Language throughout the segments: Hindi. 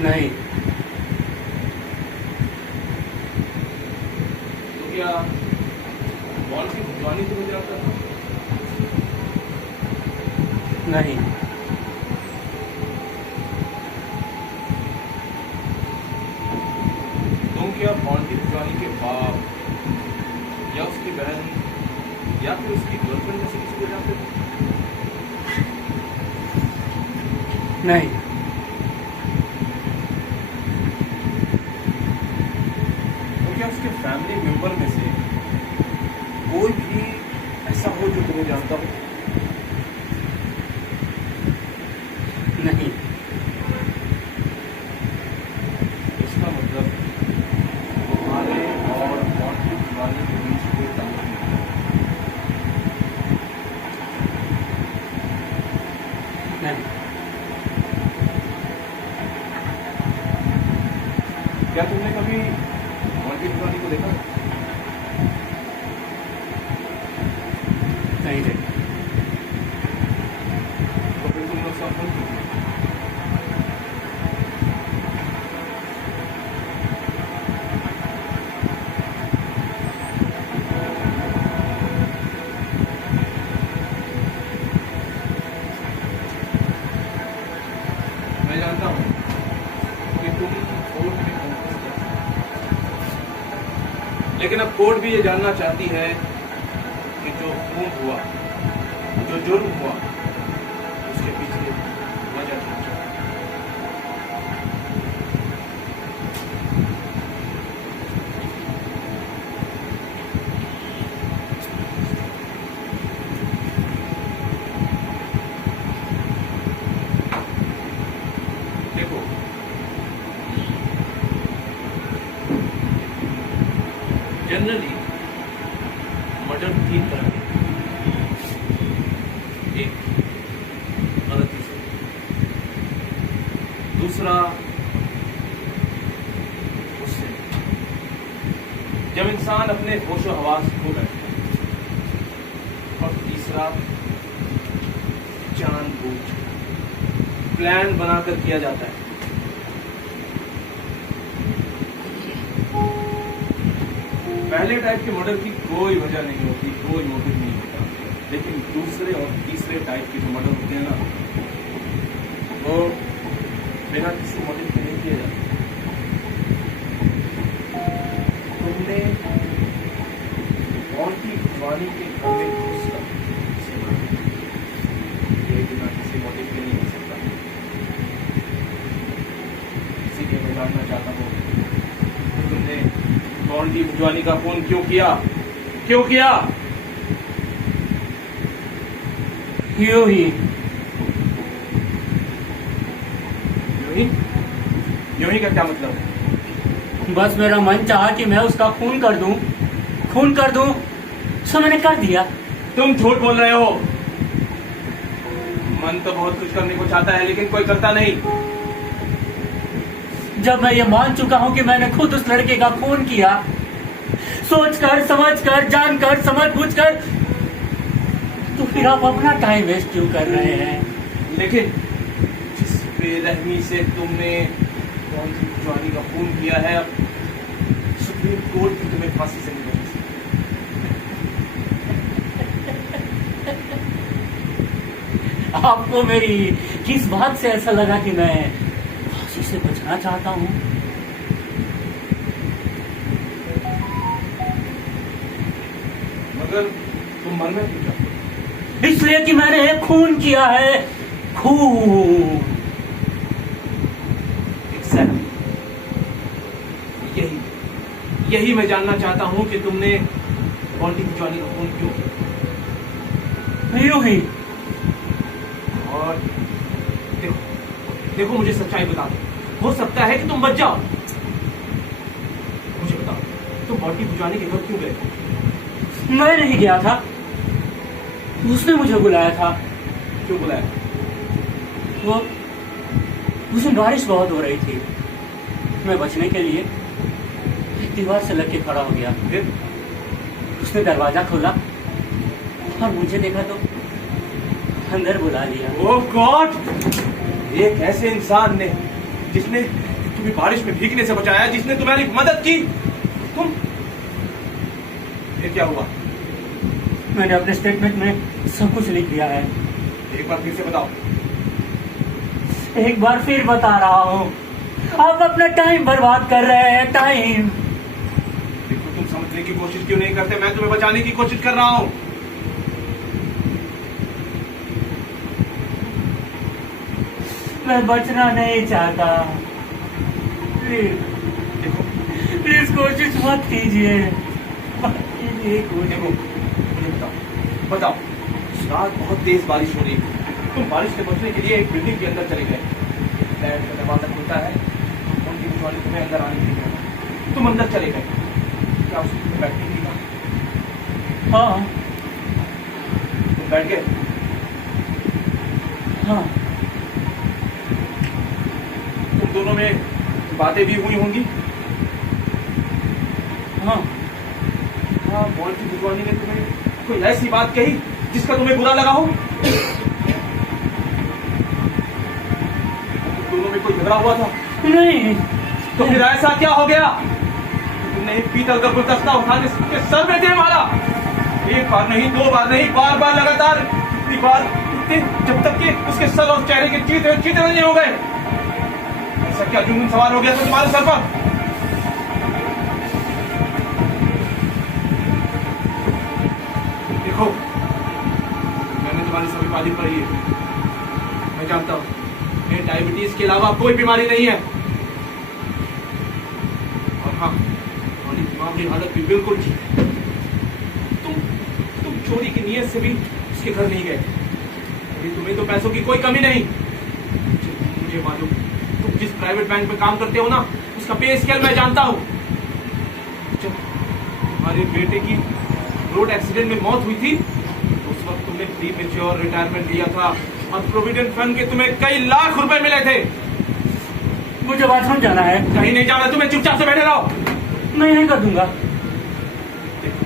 नहीं। तो क्या बॉल की भिजवानी तुम्हें जानता था? नहीं। तुम क्या बॉल की भिजवानी के बाप या उसकी बहन या फिर उसकी गर्लफ्रेंड में से किसी को जानते थे? नहीं। तो क्या उसके फैमिली मेंबर में से कोई भी ऐसा हो जो तुम्हें जानता हो? नहीं। इसका मतलब तुम्हारे और बॉल की भिजवानी के बीच कोई ताल्लुक नहीं। नहीं। क्या तुमने कभी बॉल की भिजवानी को देखा? नहीं। नहीं। तो फिर तुम लोग सब फोन क्यों किए? मैं जानता हूँ कि तुम कोर्ट में confess कर सकते हो। लेकिन अब कोर्ट भी ये जानना चाहती है कि जो खून हुआ, जो जुर्म हुआ, उसके पीछे वजह क्या है। देखो, जनरली मर्डर 3 तरह के हैं। एक गलती से, दूसरा गुस्से में, जब इंसान अपने होशो हवास खो बैठता है, और तीसरा जानबूझ प्लान बनाकर किया जाता है। पहले टाइप के मर्डर की कोई वजह नहीं होती, कोई मोटिव नहीं होता, लेकिन दूसरे और तीसरे टाइप के जो मर्डर होते हैं ना, वो बिना किसी मोटिव के नहीं किए जाते। तुमने बॉल की भिजवानी के घर में घुसकर उसे मारा। ये बिना किसी मोटिव के नहीं हो सकता। इसीलिए मैं जानना चाहता हूँ कि तुमने बॉल की भिजवानी का फोन क्यों किया? क्यों किया? यूं ही। यूं ही? यूं ही का क्या मतलब है? बस मेरा मन चाहा कि मैं उसका खून कर दूं, सो मैंने कर दिया। तुम झूठ बोल रहे हो। मन तो बहुत कुछ करने को चाहता है, लेकिन कोई करता नहीं। जब मैं ये मान चुका हूं कि मैंने खुद उस लड़के का खून किया, सोचकर, समझकर, जानकर, समझबूझकर, तो फिर आप अपना टाइम वेस्ट क्यों कर रहे हैं? लेकिन जिस बेरहमी से तुमने बॉल की भिजवानी का खून किया है, अब सुप्रीम कोर्ट भी तुम्हें फांसी से नहीं बचा सकती। आपको मेरी किस बात से ऐसा लगा कि मैं फांसी से बचना चाहता हूं? मगर तुम मरना क्यों चाहते हो? इसलिए कि मैंने एक खून किया है। खून। Exactly. यही मैं जानना चाहता हूं कि तुमने बॉल की भिजवानी का खून क्यों किया? यूं ही। और देखो मुझे सच्चाई बता दो। हो सकता है कि तुम बच जाओ। मुझे बताओ, तुम बॉल की भिजवानी के घर क्यों गए? मैं नहीं गया था, उसने मुझे बुलाया था। क्यों बुलाया? वो उस दिन बारिश बहुत हो रही थी। मैं बचने के लिए एक दीवार से लग के खड़ा हो गया। फिर उसने दरवाजा खोला और मुझे देखा तो अंदर बुला लिया। ओह गॉड! एक ऐसे इंसान ने जिसने तुम्हें बारिश में भीगने से बचाया, जिसने तुम्हारी मदद की, तुम ये क्या हुआ? मैंने अपने स्टेटमेंट में सब कुछ लिख दिया है। एक बार फिर से बताओ। एक बार फिर बता रहा हूँ, आप अपना टाइम बर्बाद कर रहे हैं। टाइम देखो, तुम समझने की कोशिश क्यों नहीं करते? मैं तुम्हें बचाने की कोशिश कर रहा हूँ। मैं बचना नहीं चाहता। प्लीज देखो प्लीज कोशिश मत कीजिए, मत कीजिए कोशिश। देखो, मुझे बताओ बताओ, रात बहुत तेज बारिश हो रही है, तुम बारिश से बचने के लिए एक बिल्डिंग के अंदर चले गए। फ्लैट का दरवाजा खुलता है, उनकी बिजवाली तुम्हें अंदर आने नहीं दिया, तुम अंदर चले गए। क्या उसने तुम्हें बैठने नहीं कहा? हाँ तुम बैठ गए? हाँ, तुम दोनों में बातें भी हुई होंगी। हाँ, हाँ, बॉल की बिजवाली ने तुम्हें कोई ऐसी बात कही जिसका तुम्हें बुरा लगा हो? तुम दोनों में कोई झगड़ा हुआ था? नहीं। तो फिर ऐसा क्या हो गया? तुमने एक पीतल का गुलदस्ता उठा के उसके सर में दे मारा। एक बार नहीं, दो बार नहीं, बार बार लगातार, इतनी बार, जब तक कि उसके सर और चेहरे के चीते नहीं हो गए। ऐसा क्या जुनून सवार हो गया था तुम्हारे सर पर? देखो, मैंने तुम्हारी सभी बातें पढ़ी है, मैं जानता हूँ ये डायबिटीज के अलावा कोई बीमारी नहीं है। और हाँ, तुम्हारी दिमागी हालत भी बिल्कुल ठीक है। तुम चोरी की नीयत से भी उसके घर नहीं गए। अभी तुम्हें तो पैसों की कोई कमी नहीं। मुझे मालूम, तुम जिस प्राइवेट बैंक में काम करते हो ना, उसका पे स्केल मैं जानता हूँ। जब तुम्हारे बेटे की रोड एक्सीडेंट में मौत हुई थी, उस वक्त तुमने प्री मैच्योर रिटायरमेंट लिया था और प्रोविडेंट फंड के तुम्हें कई लाख रुपए मिले थे। मुझे बाथरूम जाना है। कहीं नहीं जाना, तुम्हें चुपचाप से बैठे रहो। मैं यही कर दूंगा। देखो,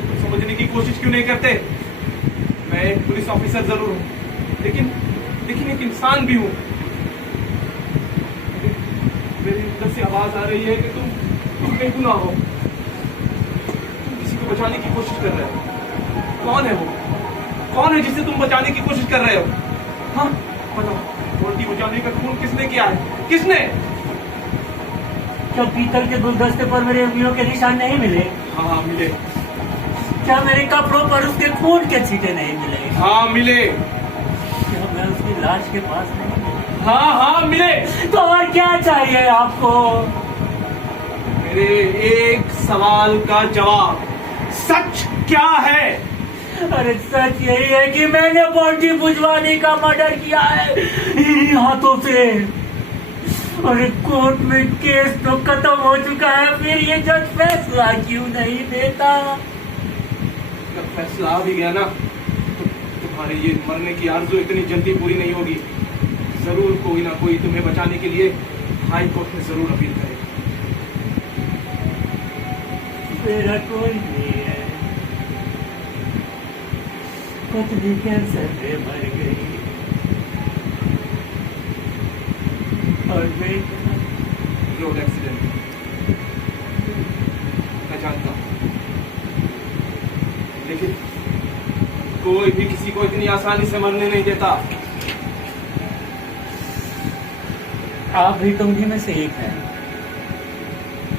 तुम समझने की कोशिश क्यों नहीं करते? मैं एक पुलिस ऑफिसर जरूर हूँ, लेकिन एक इंसान भी हूँ। मेरी अंदर से आवाज आ रही है कि तुम बेगुनाह हो। तुम किसी को बचाने की कोशिश कर रहे हो। कौन है वो? कौन है जिसे तुम बचाने की कोशिश कर रहे हो? हाँ, बताओ, बोल्टी बचाने का खून किसने किया है? किसने? क्या पीतल के गुलदस्ते पर मेरे उंगलियों के निशान नहीं मिले? हाँ, मिले। क्या मेरे कपड़ों पर उसके खून के छींटे नहीं मिले? हाँ, मिले। क्या मैं उसकी लाश के पास नहीं मिला? हाँ, मिले। तो और क्या चाहिए आपको? मेरे एक सवाल का जवाब, सच क्या है? अरे सच यही है कि मैंने बॉन्टी भुजवानी का मर्डर किया है इन्हीं हाथों से। अरे कोर्ट में केस तो खत्म हो चुका है, फिर ये जज फैसला क्यों नहीं देता? जब फैसला आ भी गया ना, तो तुम्हारे ये मरने की आरज़ू इतनी जल्दी पूरी नहीं होगी। जरूर कोई ना कोई तुम्हें बचाने के लिए हाई कोर्ट में जरूर अपील करेगा। मेरा कोई नहीं है। पत्नी कैंसर में मर गई और बेटा रोड एक्सीडेंट। मैं जानता हूँ, लेकिन कोई भी किसी को इतनी आसानी से मरने नहीं देता। आप भी तुम में से एक है।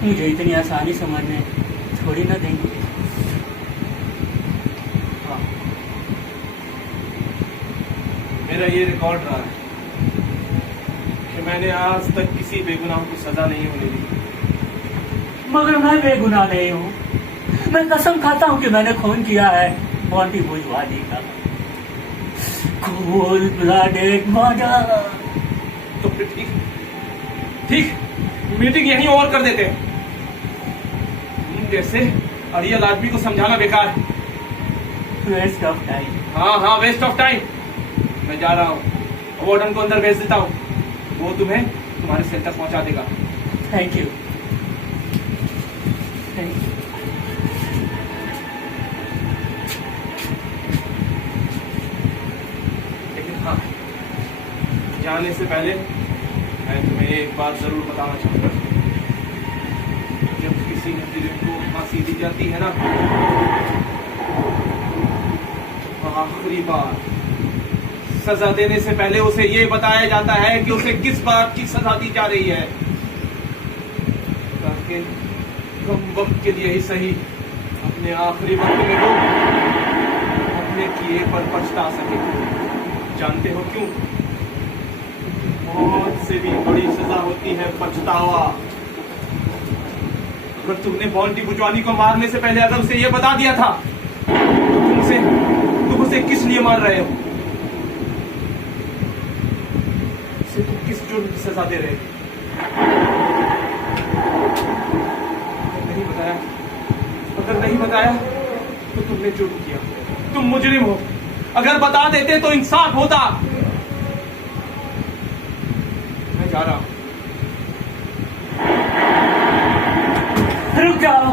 मुझे इतनी आसानी से मरने थोड़ी ना देंगे। हाँ, मेरा ये रिकॉर्ड रहा है कि मैंने आज तक किसी बेगुनाह को सजा नहीं होने दी। मगर मैं बेगुनाह नहीं हूँ। मैं कसम खाता हूँ कि मैंने खून किया है बॉन्टी भुजवानी का। Cold blooded murder. तो फिर ठीक, मीटिंग यहीं और कर देते हैं। जैसे अड़ियल आदमी को समझाना बेकार है। Waste of time. हाँ, वेस्ट ऑफ टाइम। मैं जा रहा हूँ, वार्डन को अंदर भेज देता हूँ, वो तुम्हें तुम्हारे सेल तक पहुंचा देगा। Thank you. Thank you. लेकिन हाँ, जाने से पहले मैं तुम्हें एक बात जरूर बताना चाहूंगा। जब किसी मुजरिम को फांसी दी जाती है ना, तो आखिरी बार सजा देने से पहले उसे ये बताया जाता है कि उसे किस बात की सजा दी जा रही है, ताकि कम वक्त के लिए ही सही अपने आखिरी वक्त में वो अपने किए पर पछता सके। जानते हो क्यों? मौत से भी बड़ी सजा होती है पछतावा। अगर तुमने बॉन्टी बुजवानी को मारने से पहले अगर उसे यह बता दिया था, तो तुम उसे किस लिए मार रहे हो? उसे तुम किस जुर्म की सजा दे रहे हो? अगर नहीं बताया तो तुमने जुर्म किया, तुम मुजरिम हो। अगर बता देते तो इंसाफ होता। मैं जा रहा हूं। रुक जाओ।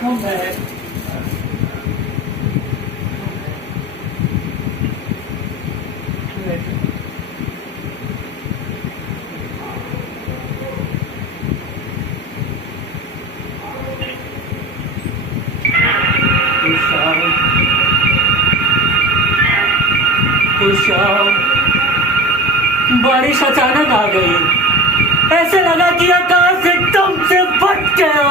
Come back. बारिश अचानक आ गई। ऐसे लगा कि आकाश एकदम से फट गया।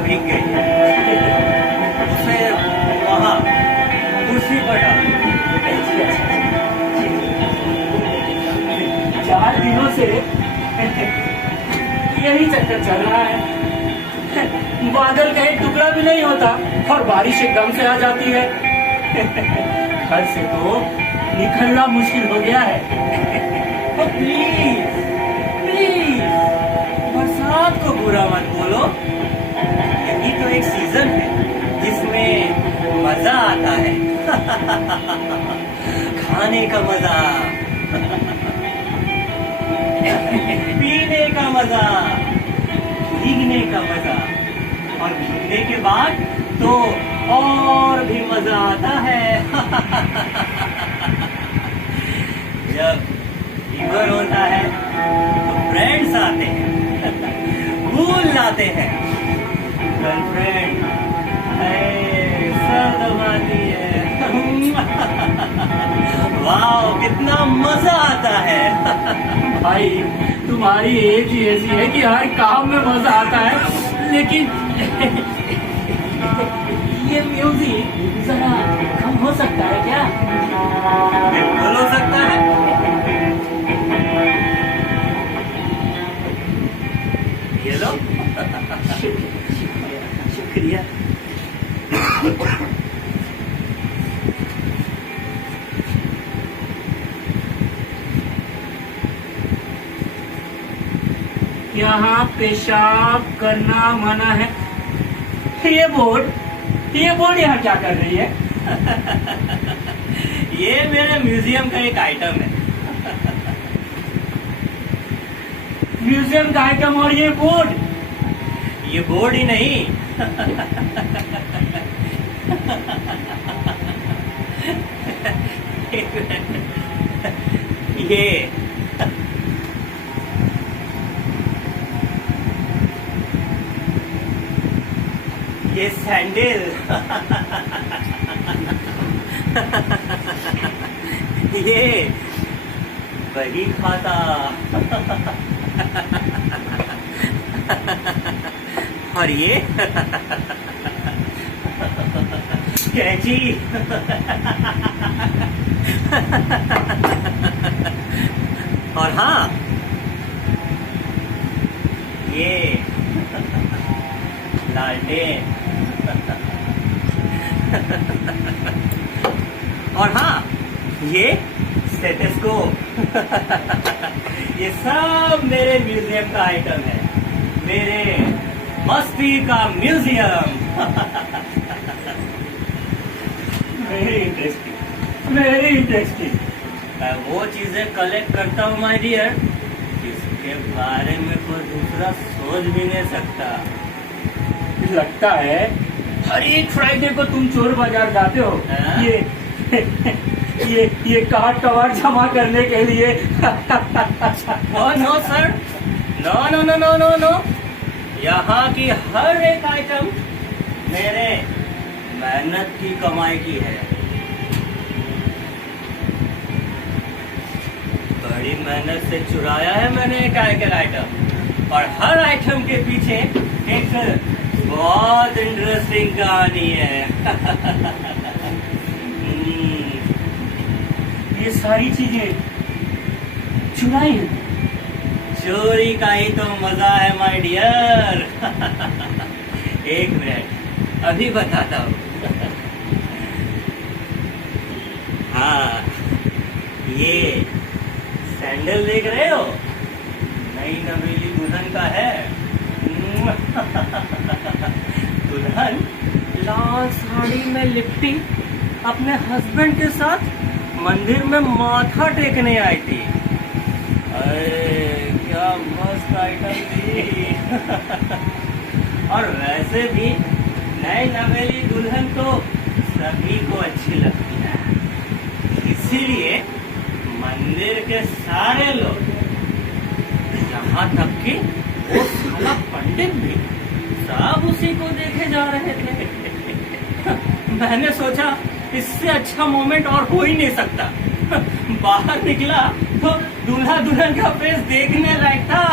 भीग गई है, उसे वहाँ कुर्सी पर डाल। 4 दिनों से यही चक्कर चल रहा है। बादल का एक टुकड़ा भी नहीं होता और बारिश एकदम से आ जाती है। घर से तो निकलना मुश्किल हो गया है। तो प्लीज प्लीज बरसात को बुरा मत बोलो, यही तो एक सीजन है जिसमें मजा आता है। खाने का मजा, पीने का मजा, भीगने का मजा, और भीगने के बाद तो और भी मजा आता है। जब फीवर होता है तो फ्रेंड्स आते हैं, फूल लाते हैं, गर्लफ्रेंड सर दबाती है। वाह कितना मजा आता है। भाई तुम्हारी एज ही ऐसी है कि हर काम में मजा आता है, लेकिन शुक्रिया। यहाँ पेशाब करना मना है। ये बोर्ड यहाँ क्या कर रही है? ये मेरे म्यूजियम का एक आइटम है। म्यूजियम का आइटम और ये बोर्ड? ये बोर्ड ही नहीं, ये सैंडल, ये बही खाता, और ये कैंची, और हाँ ये लालटेन, और हाँ ये स्टेथोस्कोप। ये सब मेरे म्यूजियम का आइटम है, मेरे मस्ती का म्यूजियम। Very interesting. मैं वो चीजें कलेक्ट करता हूँ माय डियर, जिसके बारे में कोई दूसरा सोच भी नहीं सकता। लगता है हर एक फ्राइडे को तुम चोर बाजार जाते हो। हाँ? ये कार्ड कवर जमा करने के लिए। No sir, no no no no no no, यहाँ की हर एक आइटम मेरे मेहनत की कमाई की है। बड़ी मेहनत से चुराया है मैंने एक आइटम, और हर आइटम के पीछे एक बहुत इंटरेस्टिंग कहानी है। ये सारी चीजें चुराई हैं। चोरी का ही तो मजा है माय डियर। एक मिनट, अभी बताता हूँ। हाँ, ये सैंडल देख रहे हो, नई नवेली दुल्हन का है। दुल्हन लाल साड़ी में लिपटी अपने हस्बैंड के साथ मंदिर में माथा टेकने आई थी। अरे क्या मस्त आइटम थी। और वैसे भी नई नवेली दुल्हन तो सभी को अच्छी लगती है, इसीलिए मंदिर के सारे लोग, यहाँ तक कि वो साला पंडित भी, सब उसी को देखे जा रहे थे। मैंने सोचा इससे अच्छा मोमेंट और हो ही नहीं सकता। बाहर निकला तो दूल्हा दुल्हन का फेस देखने लायक था।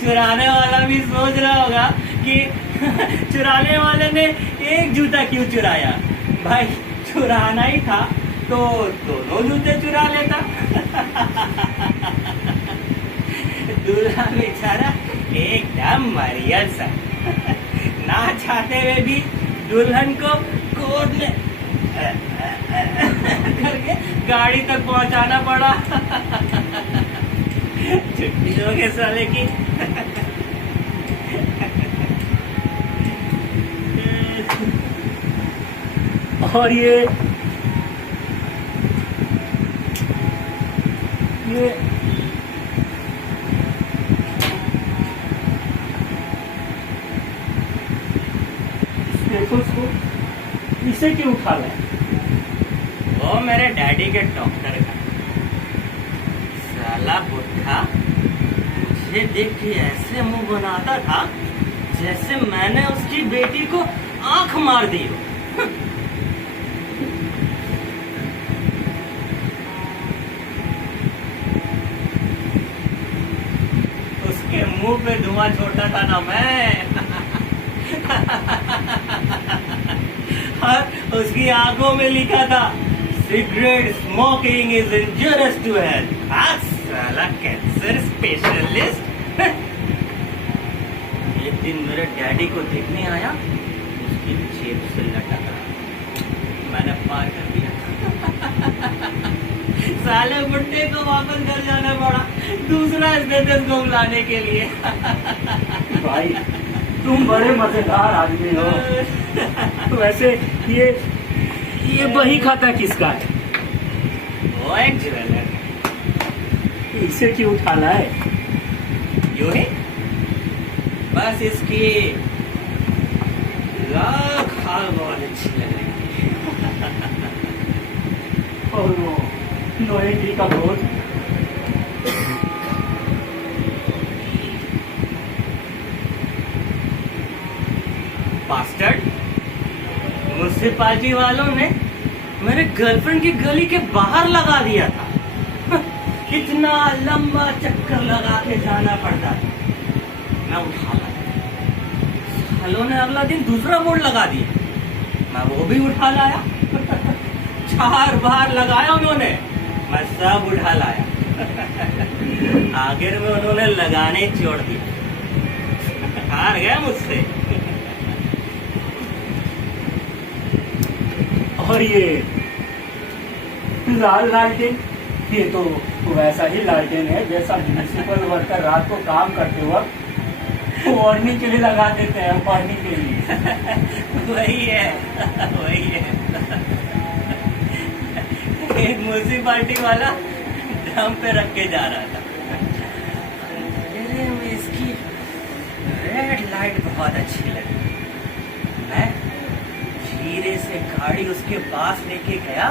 चुराने वाला भी सोच रहा होगा कि चुराने वाले ने एक जूता क्यों चुराया। भाई चुराना ही था तो दोनों जूते चुरा लेता। दूल्हा बेचारा एकदम मरियल सा, ना चाहते हुए भी दुल्हन को गोद में करके गाड़ी तक पहुंचाना पड़ा। छुट्टी हो गए साले की। और ये देखो उसको, इसे क्यों उठा लाए? वो मेरे डैडी के डॉक्टर का साला बुढ़ा मुझे देख के ऐसे मुंह बनाता था जैसे मैंने उसकी बेटी को आंख मार दी हो। उसके मुंह पे धुआं छोड़ता था ना मैं। और उसकी आंखों में लिखा था, cigarette smoking is injurious to health. साला कैंसर स्पेशलिस्ट। एक दिन मेरे डैडी को देखने आया, उसकी जेब से लटक रहा, मैंने पार कर दिया। साले बुड्ढे को वापस घर जाना पड़ा दूसरा स्टेटस को लाने के लिए। भाई तुम बड़े मजेदार आदमी हो। वैसे ये बही खाता किसका है? वो एक ज्वेलर, इसे क्यों उठाना है? यूं ही बस इसकी लाख हाल बहुत अच्छी लग रही है। और वो नोएंटी का बोर्ड, बास्टर्ड, म्युनिसिपालिटी वालों ने मेरे गर्लफ्रेंड की गली के बाहर लगा दिया था। कितना लंबा चक्कर लगा के जाना पड़ता था, मैं उठा लाया। सालों ने अगला दिन दूसरा बोर्ड लगा दिया, मैं वो भी उठा लाया। 4 बार लगाया उन्होंने, मैं सब उठा लाया। आखिर में उन्होंने लगाने ही छोड़ दिया, हार गया मुझसे। और ये लाल लालटेन, ये तो वैसा ही लालटेन है जैसा म्यूनिसिपल वर्कर रात को काम करते वक्त वार्निंग के लिए लगा देते हैं, वार्निंग के लिए। वही है, वही है। एक म्युनिसिपालिटी वाला ड्रम पे रख के जा रहा था, में इसकी रेड लाइट बहुत अच्छी लगी। मैं धीरे से गाड़ी उसके पास लेके गया,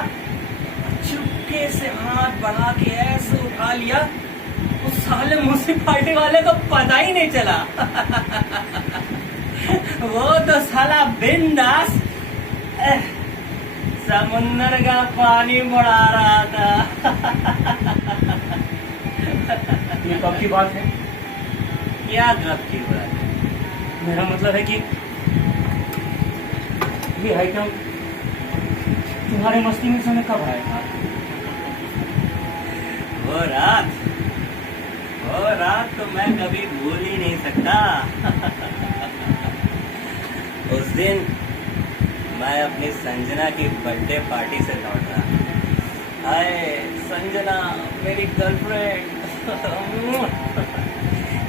चुपके से हाथ बढ़ा के ऐसे उठा लिया, उस साले म्युनिसिपालिटी वाले को पता ही नहीं चला। वो तो साला बिंदास समुंदर का पानी बढ़ा रहा था। ये कब की बात है? क्या कब की बात है? मेरा मतलब है कि ये आइटम तुम्हारे मस्ती में समय कब आया था? वो रात तो मैं कभी भूल ही नहीं सकता। उस दिन मैं अपनी संजना की बर्थडे पार्टी से लौट रहा। हाय संजना, मेरी गर्लफ्रेंड।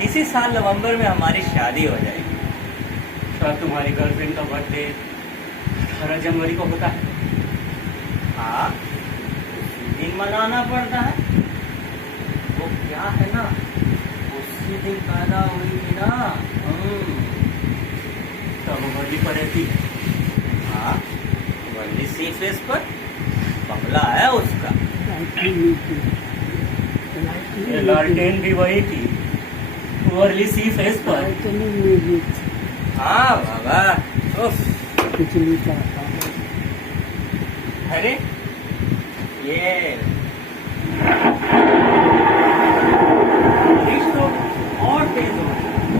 इसी साल नवंबर में हमारी शादी हो जाएगी। क्या तुम्हारी गर्लफ्रेंड का बर्थडे 18 जनवरी को होता है? हाँ, उसी दिन मनाना पड़ता है। वो क्या है ना, उसी दिन पैदा हुई थी ना। तब वो बर्थडे पर रहती है। हाँ, वर्ली सी फेस पर बंगला है उसका। ये लालटेन भी वही थी, वर्ली सी फेस पर। हाँ बाबा, उफ। अरे ये और तेज हो गई।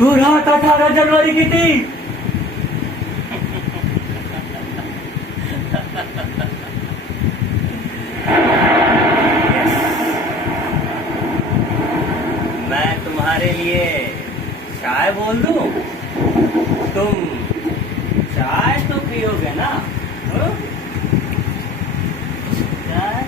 वो रात 18 जनवरी की थी। मैं तुम्हारे लिए चाय बोल दूं, तुम चाय तो पियोगे ना? चाय?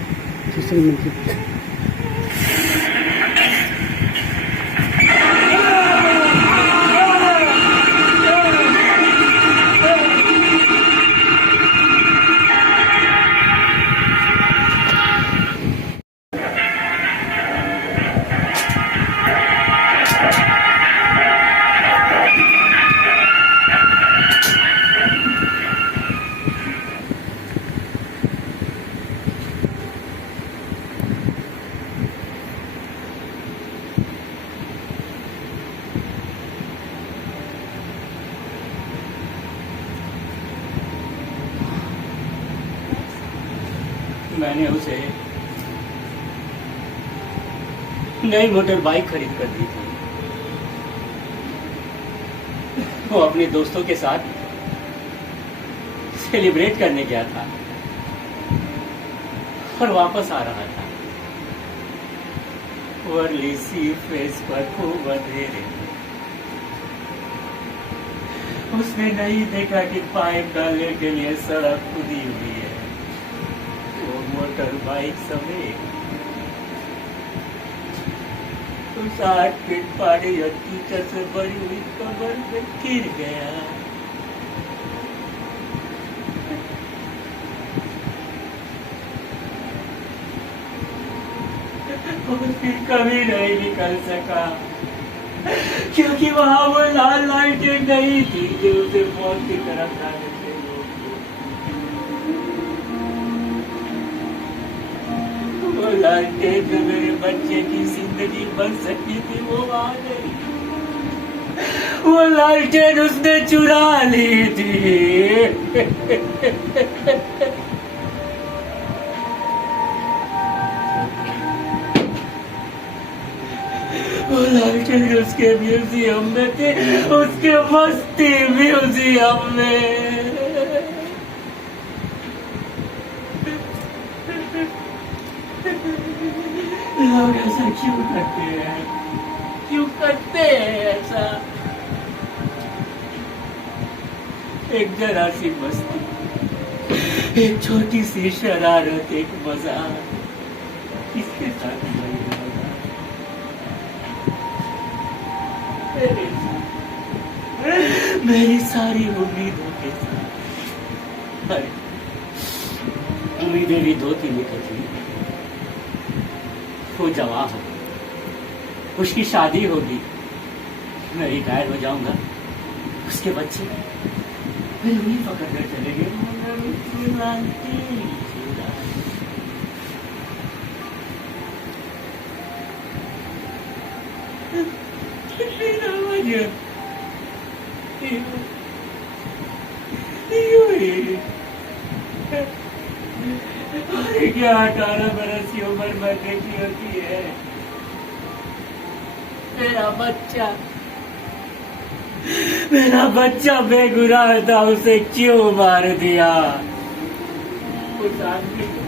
मैंने उसे नई मोटर बाइक खरीद कर दी थी। वो अपने दोस्तों के साथ सेलिब्रेट करने गया था और वापस आ रहा था। वर्ली सी फेस पर खूब अंधेरे। उसने नहीं देखा कि पाइप डालने के लिए सड़क खुदी हुई है। वो मोटर बाइक समेत उस 8 फीट पहाड़ी और कीचड़ से भरी हुई कब्र में गिर गया। वो फिर कभी नहीं निकल सका, क्योंकि वहां वो लाल लाइटें नहीं थी जो उसे मौत की तरफ लाने थे। वो लाइटें जो मेरे बच्चे की जिंदगी बन सकती थी वो वहां नहीं। वो लाइटें उसने चुरा ली थी। वो लाइटें उसके म्यूजियम में थे, उसके मस्ती म्यूजियम में। लोग ऐसा क्यों करते हैं? क्यों करते हैं ऐसा? एक जरा सी मस्ती, एक छोटी सी शरारत, एक मजाक, किसके साथ नहीं होगा? मेरी सारी उम्मीदों के साथ। अरे उम्मीदें भी 2-3 थी। वो जवान हो, उसकी शादी होगी, मैं रिटायर हो जाऊंगा, उसके बच्चे फिर वही पकड़ कर चलेंगे। अरे क्या 18 बरस की उम्र मरने की होती है? मेरा बच्चा बेगुनाह था, उसे क्यों मार दिया? उस आदमी को,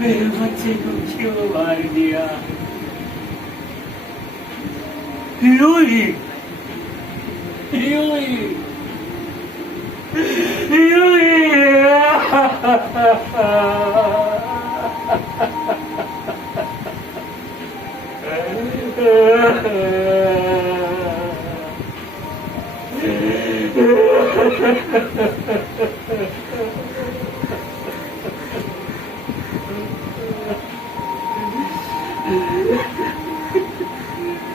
मेरे बच्चे को क्यों मार दिया? यूं ही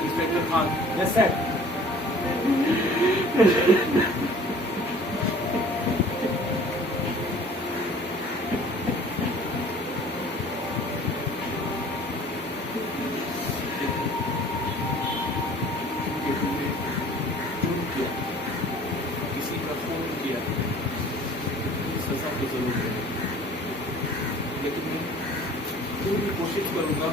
इंस्पेक्टर खान। Yes sir. किसी का फोन किया, सजा तो जरूर है, लेकिन मैं पूरी कोशिश करूंगा